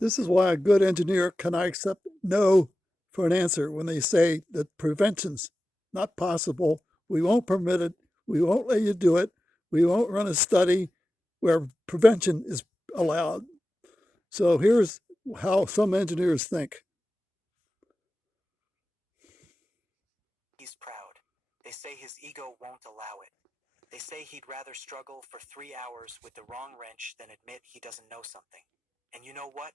This is why a good engineer cannot accept no for an answer when they say that prevention's not possible. We won't permit it. We won't let you do it. We won't run a study where prevention is allowed. So here's how some engineers think. He's proud. They say his ego won't allow it. They say he'd rather struggle for 3 hours with the wrong wrench than admit he doesn't know something. And you know what?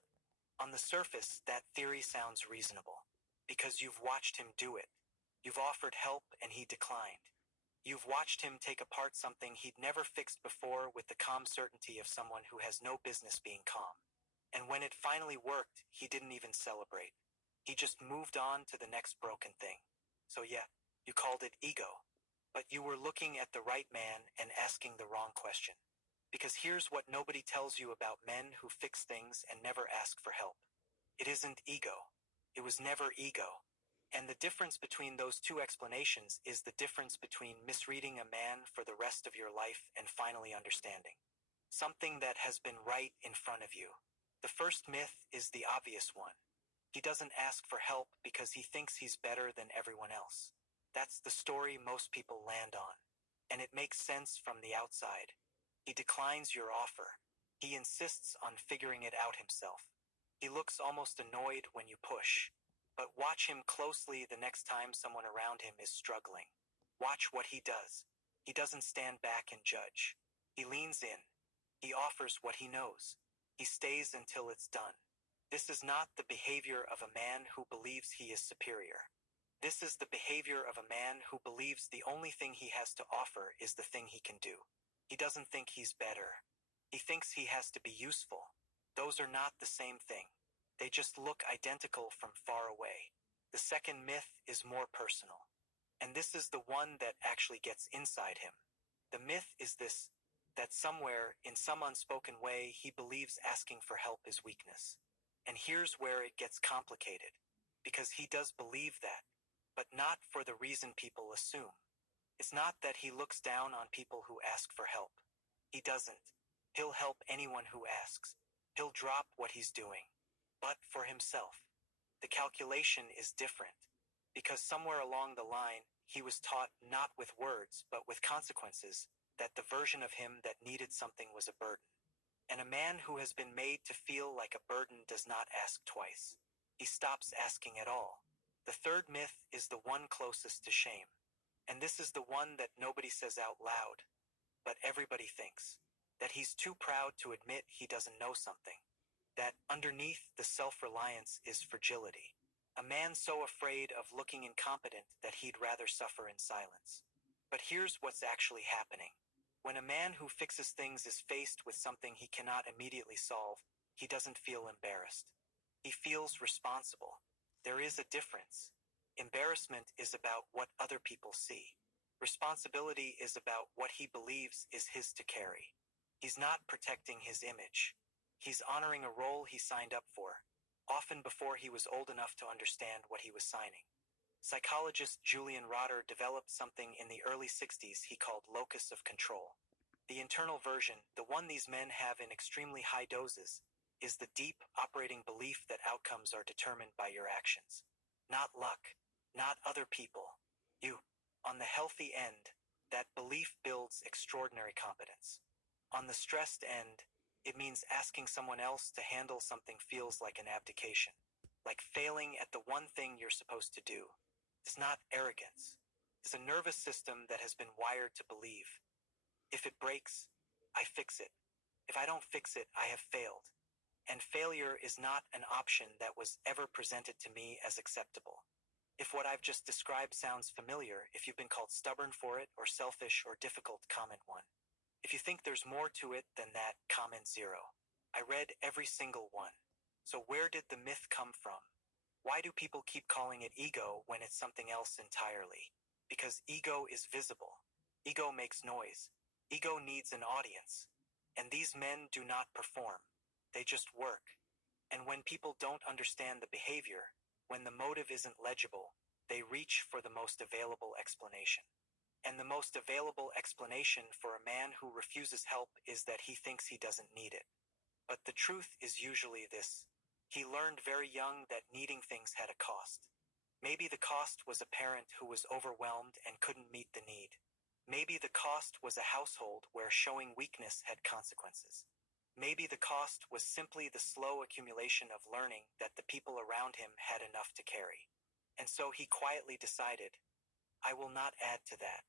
On the surface, that theory sounds reasonable. Because you've watched him do it. You've offered help and he declined. You've watched him take apart something he'd never fixed before with the calm certainty of someone who has no business being calm. And when it finally worked, he didn't even celebrate. He just moved on to the next broken thing. So yeah, you called it ego. But you were looking at the right man and asking the wrong question. Because here's what nobody tells you about men who fix things and never ask for help. It isn't ego. It was never ego. And the difference between those two explanations is the difference between misreading a man for the rest of your life and finally understanding something that has been right in front of you. The first myth is the obvious one. He doesn't ask for help because he thinks he's better than everyone else. That's the story most people land on. And it makes sense from the outside. He declines your offer. He insists on figuring it out himself. He looks almost annoyed when you push. But watch him closely the next time someone around him is struggling. Watch what he does. He doesn't stand back and judge. He leans in. He offers what he knows. He stays until it's done. This is not the behavior of a man who believes he is superior. This is the behavior of a man who believes the only thing he has to offer is the thing he can do. He doesn't think he's better. He thinks he has to be useful. Those are not the same thing. They just look identical from far away. The second myth is more personal. And this is the one that actually gets inside him. The myth is this, that somewhere, in some unspoken way, he believes asking for help is weakness. And here's where it gets complicated. Because he does believe that, but not for the reason people assume. It's not that he looks down on people who ask for help. He doesn't. He'll help anyone who asks. He'll drop what he's doing. But for himself, the calculation is different. Because somewhere along the line, he was taught not with words, but with consequences, that the version of him that needed something was a burden. And a man who has been made to feel like a burden does not ask twice. He stops asking at all. The third myth is the one closest to shame. And this is the one that nobody says out loud, but everybody thinks. That he's too proud to admit he doesn't know something. That underneath the self-reliance is fragility. A man so afraid of looking incompetent that he'd rather suffer in silence. But here's what's actually happening. When a man who fixes things is faced with something he cannot immediately solve, he doesn't feel embarrassed. He feels responsible. There is a difference. Embarrassment is about what other people see. Responsibility is about what he believes is his to carry. He's not protecting his image. He's honoring a role he signed up for, often before he was old enough to understand what he was signing. Psychologist Julian Rotter developed something in the early 60s he called locus of control. The internal version, the one these men have in extremely high doses, is the deep operating belief that outcomes are determined by your actions. Not luck, not other people. You. On the healthy end, that belief builds extraordinary competence. On the stressed end, it means asking someone else to handle something feels like an abdication, like failing at the one thing you're supposed to do. It's not arrogance. It's a nervous system that has been wired to believe. If it breaks, I fix it. If I don't fix it, I have failed. And failure is not an option that was ever presented to me as acceptable. If what I've just described sounds familiar, if you've been called stubborn for it, or selfish, or difficult, comment 1. If you think there's more to it than that, comment 0. I read every single one. So where did the myth come from? Why do people keep calling it ego when it's something else entirely? Because ego is visible. Ego makes noise. Ego needs an audience. And these men do not perform. They just work. And when people don't understand the behavior, when the motive isn't legible, they reach for the most available explanation. And the most available explanation for a man who refuses help is that he thinks he doesn't need it. But the truth is usually this. He learned very young that needing things had a cost. Maybe the cost was a parent who was overwhelmed and couldn't meet the need. Maybe the cost was a household where showing weakness had consequences. Maybe the cost was simply the slow accumulation of learning that the people around him had enough to carry. And so he quietly decided, I will not add to that.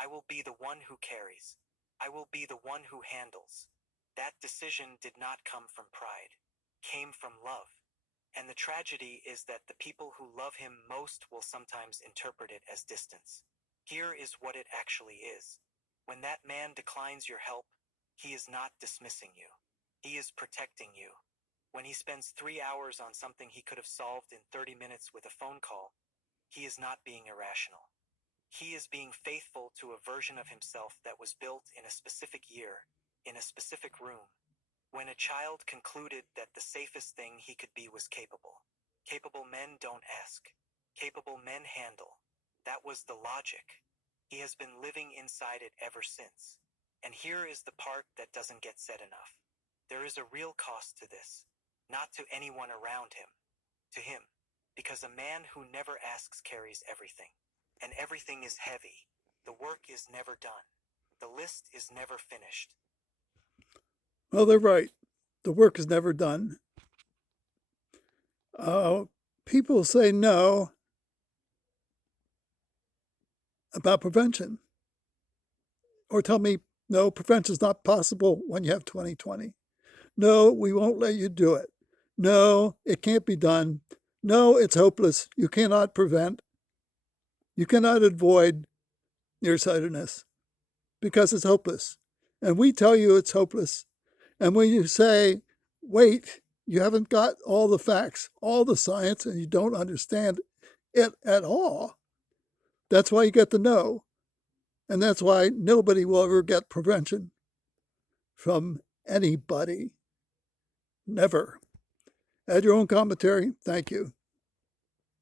I will be the one who carries. I will be the one who handles. That decision did not come from pride, came from love. And the tragedy is that the people who love him most will sometimes interpret it as distance. Here is what it actually is. When that man declines your help, he is not dismissing you. He is protecting you. When he spends 3 hours on something he could have solved in 30 minutes with a phone call, he is not being irrational. He is being faithful to a version of himself that was built in a specific year, in a specific room, when a child concluded that the safest thing he could be was capable. Capable men don't ask. Capable men handle. That was the logic. He has been living inside it ever since. And here is the part that doesn't get said enough. There is a real cost to this, not to anyone around him, to him, because a man who never asks carries everything. And everything is heavy. The work is never done. The list is never finished. Well, they're right. The work is never done. People say no about prevention, or tell me, no, prevention is not possible when you have 2020. No, we won't let you do it. No, it can't be done. No, it's hopeless. You cannot prevent. You cannot avoid nearsightedness because it's hopeless. And we tell you it's hopeless. And when you say, wait, you haven't got all the facts, all the science, and you don't understand it at all, that's why you get the no. And that's why nobody will ever get prevention from anybody. Never. Add your own commentary. Thank you.